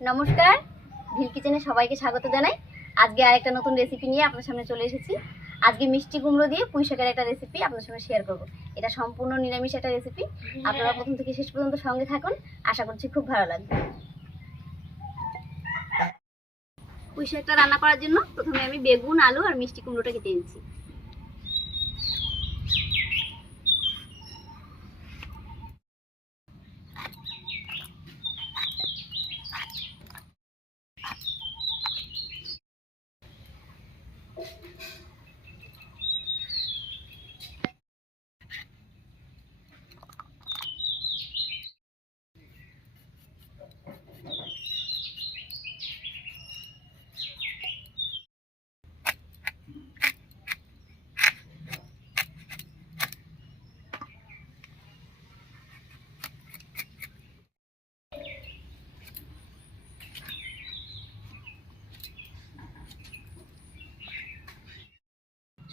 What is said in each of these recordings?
নমস্কার ভিল কিচেনে সবাইকে স্বাগত জানাই। আজকে আরেকটা নতুন রেসিপি নিয়ে আপনার সামনে চলে এসেছি। আজকে মিষ্টি কুমড়ো দিয়ে পুঁই শাকের একটা রেসিপি আপনার সঙ্গে শেয়ার করব। এটা সম্পূর্ণ নিরামিষ একটা রেসিপি আপনারা প্রথম থেকে শেষ পর্যন্ত সঙ্গে থাকুন। আশা করছি খুব ভালো লাগবে। পুঁই শাকটা রান্না করার জন্য প্রথমে আমি বেগুন আলু আর মিষ্টি কুমড়োটা কেটে নিচ্ছি।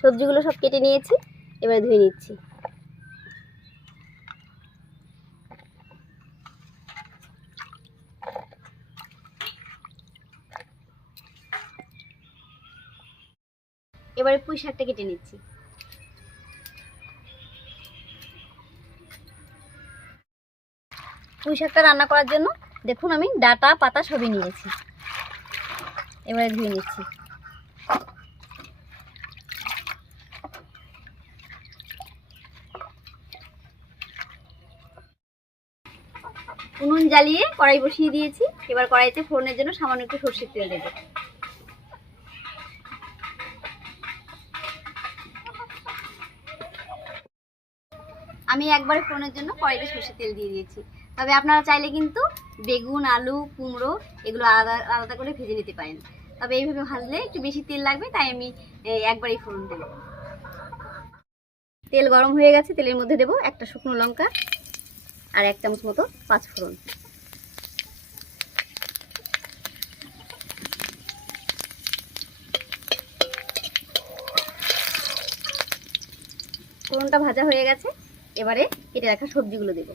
সবজিগুলো সব কেটে নিয়েছি, এবারে ধুয়ে নিচ্ছি। এবারে পুঁই শাকটা কেটে নিচ্ছি। পুঁই শাকটা রান্না করার জন্য দেখুন আমি ডাটা, পাতা সবই নিয়েছি। এবারে ধুয়ে নিচ্ছি। উনুন জ্বালিয়ে কড়াই বসিয়ে দিয়েছি। এবার কড়াইতে ফোড়নের জন্য সামান্য একটু সর্ষের তেল দেবো। আমি একবারে ফোড়নের জন্য কড়াইতে সর্ষের তেল দিয়ে দিয়েছি। তবে আপনারা চাইলে কিন্তু বেগুন, আলু, কুমড়ো এগুলো আলাদা আলাদা করে ভেজে নিতে পারেন। তবে এইভাবে ভাজলে একটু বেশি তেল লাগবে, তাই আমি একবারেই ফোড়ন দেবো। তেল গরম হয়ে গেছে, তেলের মধ্যে দেবো একটা শুকনো লঙ্কা। আর এক চামচ মতো পাঁচ ফোড়ন। ফোড়নটা ভাজা হয়ে গেছে। এবারে কেটে রাখা সবজিগুলো দেবো।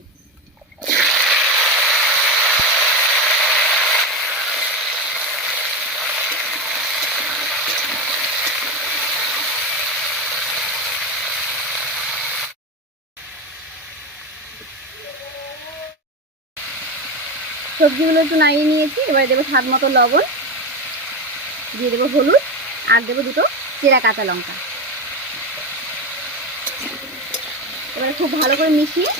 সবজিগুলো একটু নাড়িয়ে নিয়েছি, এবারে দেবো স্বাদ মতো লবণ, দিয়ে দেবো হলুদ, আর দেবো দুটো চেরা কাঁচা লঙ্কা। এবারে খুব ভালো করে মিশিয়ে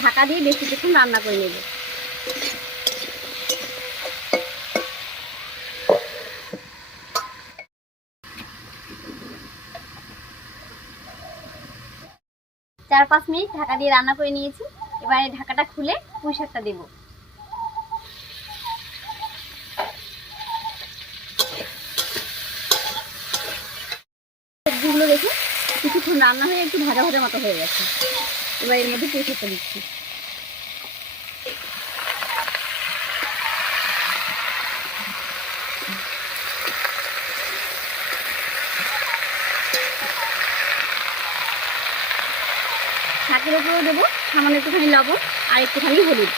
ঢাকা দিয়ে বেশি কিছুক্ষণ রান্না করে নেব। চার পাঁচ মিনিট ঢাকা দিয়ে রান্না করে নিয়েছি, এবারে ঢাকাটা খুলে পুঁই শাকটা দেবো সবজিগুলো দেখে কিছুক্ষণ রান্না হয়ে একটু ভাজা ভাজা মতো হয়ে গেছে। এবার এর মধ্যে পেঁপেটা দিচ্ছি। শাকের উপরেও দেবো, সামান্য একটুখানি লবণ আর একটুখানি হলুদ।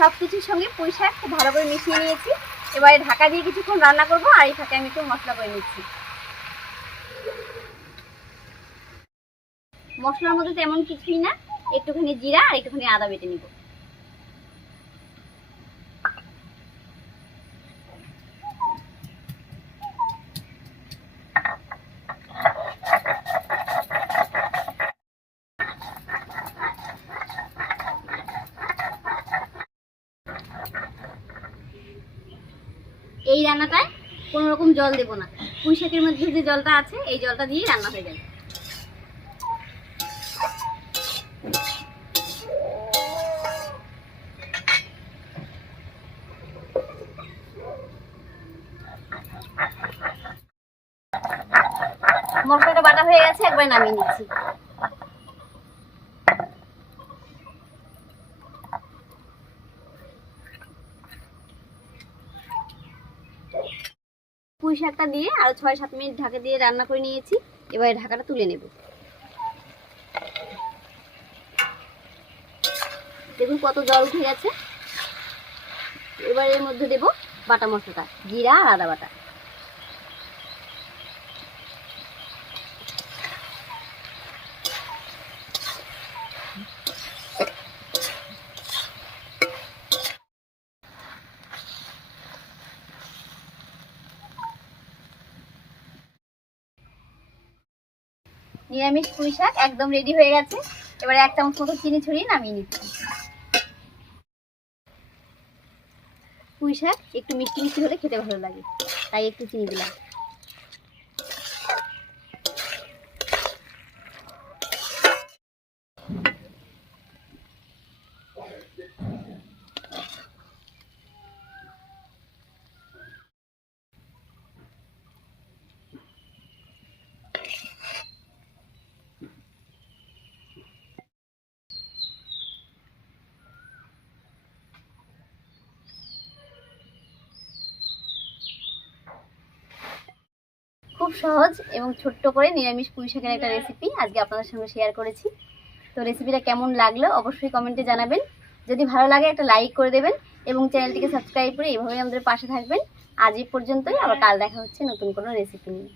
সব কিছুর সঙ্গে পুঁই শাক খুব ভালো করে মিশিয়ে নিয়েছি। এবারে ঢাকা দিয়ে কিছুক্ষণ রান্না করব আর এই ফাঁকে আমি একটু মশলা করে নিচ্ছি। মশলার মধ্যে তেমন কিছুই না। একটুখানি জিরা আর একটুখানি আদা বেটে নিব এই রান্নাটায় কোনো রকম জল দেবো না। পুঁই শাকের মধ্যে যে জলটা আছে, এই জলটা দিয়ে রান্না হয়ে যাবে। মশলাটা বাটা হয়ে গেছে, একবার নামিয়ে নিচ্ছি। পুঁই শাকটা দিয়ে আরও ছয় সাত মিনিট ঢাকা দিয়ে রান্না করে নিয়েছি। এবারে ঢাকাটা তুলে নেব। দেখুন কত জল উঠে গেছে। এবার এর মধ্যে দেব বাটা মশলাটা, জিরা আর আদা বাটা। নিরামিষ পুঁই শাক একদম রেডি হয়ে গেছে। এবারে একটা চামচ মতো চিনি ছড়িয়ে নামিয়ে নিচ্ছি। পুঁই শাক একটু মিষ্টি মিষ্টি হলে খেতে ভালো লাগে, তাই একটু চিনি দিলাম। খুব সহজ এবং ছোট্ট করে নিরামিষ পুঁই শাকের একটা রেসিপি আজকে আপনাদের সঙ্গে শেয়ার করেছি। তো রেসিপিটা কেমন লাগল অবশ্যই কমেন্টে জানাবেন। যদি ভালো লাগে একটা লাইক করে দেবেন এবং চ্যানেলটিকে সাবস্ক্রাইব করে এইভাবেই আমাদের পাশে থাকবেন। আজ এই পর্যন্তই, আবার কাল দেখা হচ্ছে নতুন কোনো রেসিপি নিয়ে।